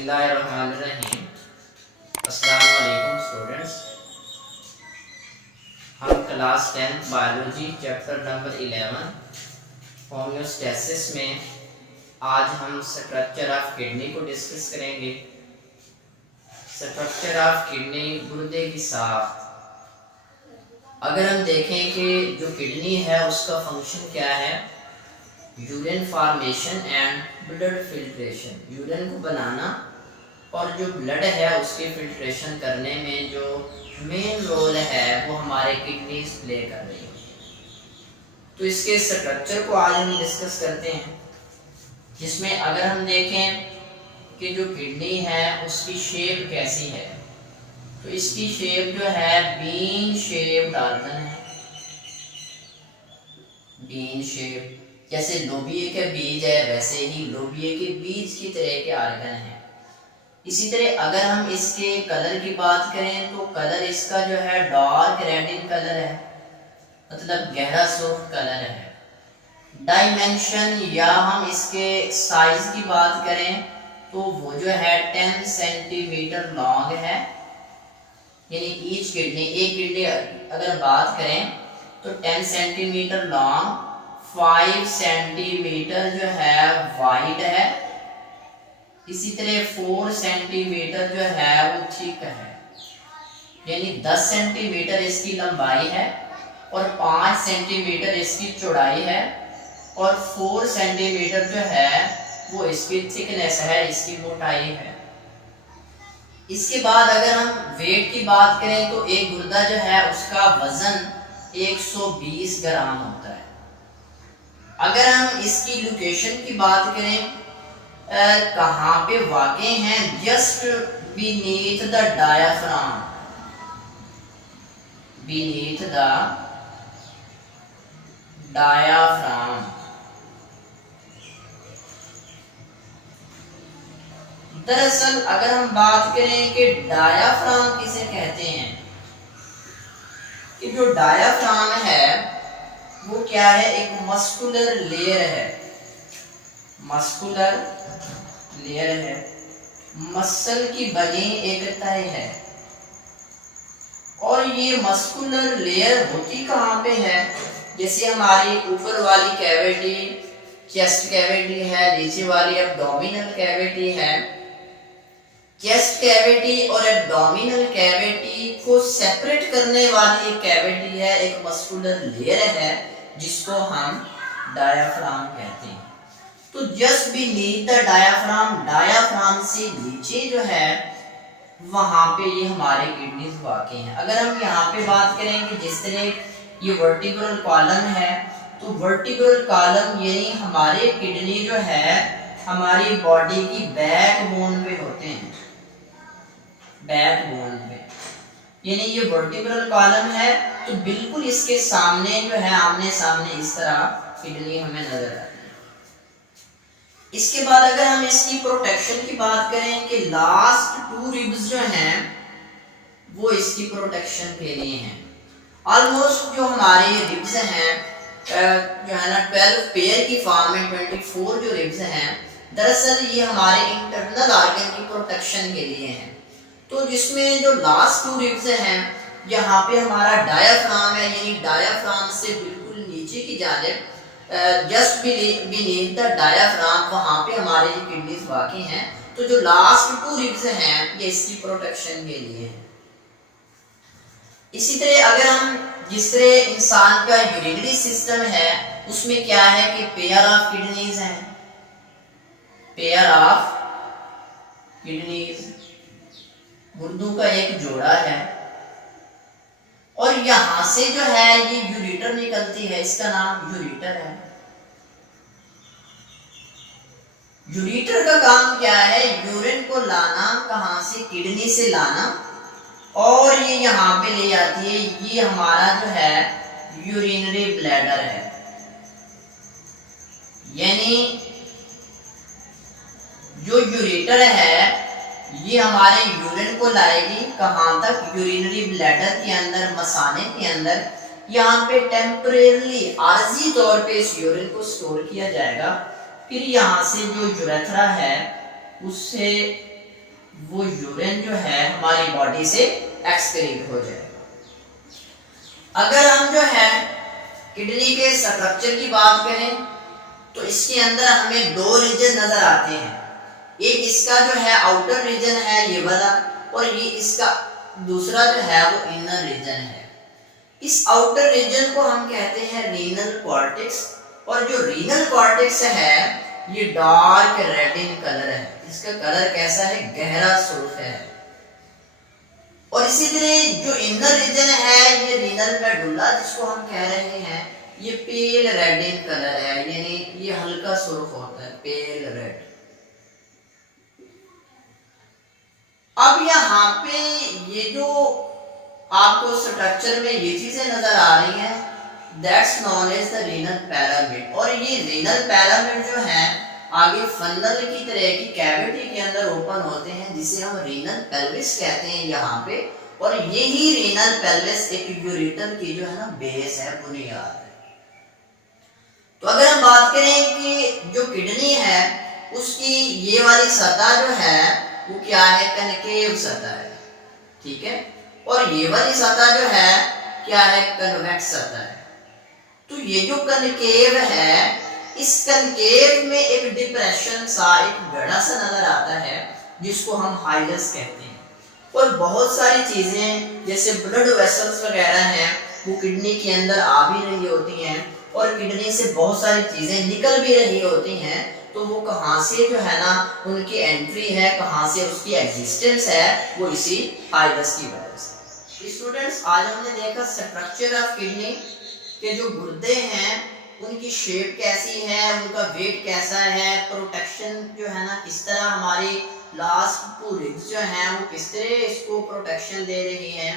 बिस्मिल्लाहिर्रहमानिर्रहीम। अस्सलाम वालेकुम स्टूडेंट्स। हम class 10 biology chapter number 11 homeostasis में आज हम स्ट्रक्चर ऑफ किडनी को डिस्कस करेंगे। स्ट्रक्चर ऑफ किडनी, गुर्दे की साख। अगर हम देखें कि जो किडनी है उसका फंक्शन क्या है, urine formation and blood filtration, urine को बनाना और जो ब्लड है उसकी फिल्ट्रेशन करने में जो मेन रोल है वो हमारे किडनीज प्ले कर रही है। तो इसके स्ट्रक्चर को आज हम डिस्कस करते हैं, जिसमें अगर हम देखें कि जो किडनी है उसकी शेप कैसी है, तो इसकी शेप जो है बीन शेप्ड ऑर्गन है। बीन शेप, जैसे लोबिये के बीज है वैसे ही लोबिये के बीज की तरह के ऑर्गन है। इसी तरह अगर हम इसके कलर की बात करें तो कलर इसका जो है डार्क रेडिन कलर है, मतलब गहरा सुर्ख कलर है। डायमेंशन या हम इसके साइज की बात करें तो वो जो है 10 सेंटीमीटर लॉन्ग है, यानी ईच किडनी, एक किडनी अगर बात करें तो 10 सेंटीमीटर लॉन्ग, 5 सेंटीमीटर जो है वाइड है, इसी तरह 4 सेंटीमीटर जो है वो थिक है, यानी 10 सेंटीमीटर इसकी लंबाई है और 5 सेंटीमीटर इसकी चौड़ाई है और 4 सेंटीमीटर जो है वो इसकी थिकनेस है, इसकी मोटाई है। इसके बाद अगर हम वेट की बात करें तो एक गुर्दा जो है उसका वजन 120 ग्राम होता है। अगर हम इसकी लोकेशन की बात करें कहाँ पे वाक़े हैं, just beneath the diaphragm, beneath the diaphragm. दरअसल अगर हम बात करें कि डायाफ्राम किसे कहते हैं, कि जो डायाफ्राम है वो क्या है, एक मस्कुलर लेयर है, मस्कुलर लेयर है, मसल की बनी एक तह है। और ये मस्कुलर लेयर होती कहाँ पे है, जैसे हमारी ऊपर वाली कैविटी चेस्ट कैविटी है, नीचे वाली एब्डोमिनल कैविटी है। चेस्ट कैविटी और एब्डोमिनल कैविटी को सेपरेट करने वाली एक कैविटी है, एक मस्कुलर लेयर है जिसको हम डायाफ्राम कहते हैं। तो just beneath the diaphragm, diaphragm से नीचे जो है वहां पे ये हमारे किडनीज वाक़ई हैं। अगर हम यहाँ पे बात करें कि जिस तरह ये वर्टिब्रल कॉलम है, तो वर्टिब्रल कॉलम यानी हमारे किडनी जो है हमारी बॉडी की बैकबोन पे होते हैं, बैकबोन पे, यानी ये वर्टिब्रल कॉलम है। तो बिल्कुल इसके सामने जो है आमने सामने इस तरह किडनी हमें नजर आती है। इसके बाद अगर हम इसकी प्रोटेक्शन की बात करें कि लास्ट 2 रिब्स जो हैं वो इसकी प्रोटेक्शन के लिए हैं। ऑलमोस्ट जो हमारे रिब्स हैं जो है ना 12 पेयर की फॉर्म में 24 जो रिब्स हैं, दरअसल ये हमारे इंटरनल ऑर्गन की प्रोटेक्शन के लिए हैं। तो जिसमें जो लास्ट 2 रिब्स हैं यहाँ पे हमारा डायाफ्राम है, यानी डायाफ्राम से बिल्कुल नीचे की जानिब जस्ट बीनीथ द डायाफ्राम, वहां पे हमारे जो किडनीज वाक़ई हैं। तो जो लास्ट 2 रिब्स हैं ये इसकी प्रोटेक्शन के लिए हैं। इसी तरह अगर हम जिस तरह इंसान का यूरिनरी सिस्टम है उसमें क्या है कि पेयर ऑफ किडनीज हैं, पेयर ऑफ किडनीज, गुर्दों का एक जोड़ा है। और यहां से जो है ये यूरेटर निकलती है, इसका नाम यूरेटर है। यूरेटर का काम क्या है, यूरिन को लाना, कहां से, किडनी से लाना, और ये यहाँ पे ले जाती है। ये हमारा जो है यूरिनरी ब्लैडर है, यानी जो यूरेटर है ये हमारे यूरिन को लाएगी कहां तक, यूरिनरी ब्लैडर के अंदर, मसाने के अंदर। यहाँ पे टेम्परेरली आर्जी तौर पे इस यूरिन को स्टोर किया जाएगा। फिर यहाँ से जो यूरेथ्रा है उससे वो यूरिन जो है हमारी बॉडी से एक्सक्रीट हो जाएगा। अगर हम जो है किडनी के स्ट्रक्चर की बात करें तो इसके अंदर हमें दो रीजन नजर आते हैं। एक इसका जो है आउटर रीजन है ये वाला, और ये इसका दूसरा जो है वो इनर रीजन है। इस आउटर रीजन को हम कहते हैं रीनल कॉर्टेक्स, और जो रीनल कॉर्टेक्स है ये डार्क रेड इन कलर है। इसका कलर कैसा है? गहरा सुर्ख है। और इसी तरह जो इनर रीजन है ये रीनल मेडुला जिसको हम कह रहे हैं, ये पेल रेड इन कलर है, यानी ये हल्का सुर्ख होता है, पेल रेड। अब यहाँ पे ये जो आपको स्ट्रक्चर में ये चीजें नजर आ रही हैं, that's known as the renal pyramid. और ये रीनल पैरामिड जो है आगे फनल की तरह की कैविटी के अंदर ओपन होते हैं, जिसे हम रीनल पेल्विस कहते हैं यहाँ पे। और यही रीनल पेल्विस एक यूरेटर की जो है ना बेस है, बुनियाद है। तो अगर हम बात करें कि जो किडनी है उसकी ये वाली सतह जो है वो क्या है? कनकेव सतह है, ठीक है। और ये वाली सतह जो है क्या है? कन्वेक्स सतह है। तो ये जो कनकेव है, इस कनकेव में एक डिप्रेशन सा, एक गड़ा सा नजर आता है जिसको हम हाइलस कहते हैं। और बहुत सारी चीजें जैसे ब्लड वेसल्स वगैरह हैं वो किडनी के अंदर आ भी रही होती हैं, और किडनी से बहुत सारी चीजें निकल भी रही होती हैं। तो वो कहाँ से जो है ना उनकी एंट्री है, कहाँ से उसकी एग्जिस्टेंस है, वो इसी हाइलस की वजह से। स्टूडेंट्स, आज हमने देखा स्ट्रक्चर ऑफ किडनी के जो गुर्दे हैं उनकी शेप कैसी है, उनका वेट कैसा है, प्रोटेक्शन जो है ना किस तरह हमारी लास्ट टू रिब्स जो हैं वो किस तरह इसको प्रोटेक्शन दे रही हैं।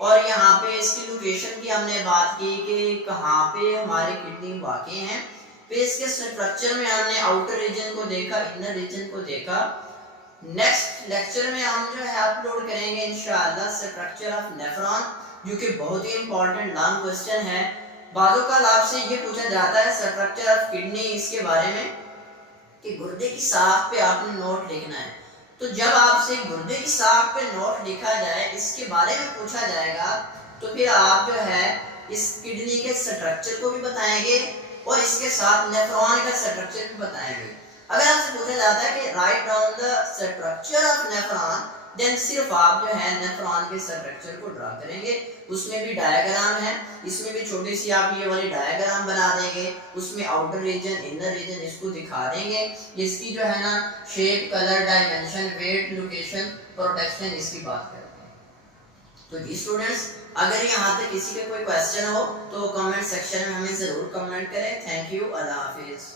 और यहाँ पे इसकी लोकेशन की हमने बात की कि कहाँ पे हमारे किडनी वाक़ई हैं। फिर इसके स्ट्रक्चर में हमने आउटर रीजन को देखा, इनर रीजन को देखा। नेक्स्ट लेक्चर में हम जो है अपलोड करेंगे इंशाअल्लाह स्ट्रक्चर ऑफ नेफ्रॉन, जो कि बहुत ही इंपॉर्टेंट लॉन्ग क्वेश्चन है। बाजू का आपसे ये पूछा जाता है स्ट्रक्चर ऑफ किडनी, इसके बारे में कि गुर्दे की साख पे आपने नोट लिखना है। तो जब आपसे गुर्दे की साख पे नोट लिखा जाए, इसके बारे में पूछा जाएगा, तो फिर आप जो है इस किडनी के स्ट्रक्चर को भी बताएंगे और इसके साथ नेफ्रॉन का स्ट्रक्चर भी बताएंगे। अगर आपसे पूछा जाता है कि right down the structure of nephron, then सिर्फ आप जो है नेफ्रॉन के स्ट्रक्चर को ड्रा करेंगे। उसमें भी डायग्राम है, इसमें भी छोटी सी आप ये वाली डायग्राम बना देंगे, उसमें आउटर रीजन, इनर रीजन इसको दिखा देंगे। इसकी जो है ना shape, colour, dimension, weight, location, protection, इसकी बात करते हैं। तो जी स्टूडेंट्स, अगर यहाँ तक किसी का कोई क्वेश्चन हो तो कमेंट सेक्शन में हमें जरूर कमेंट करें। Thank you, Allah Hafiz.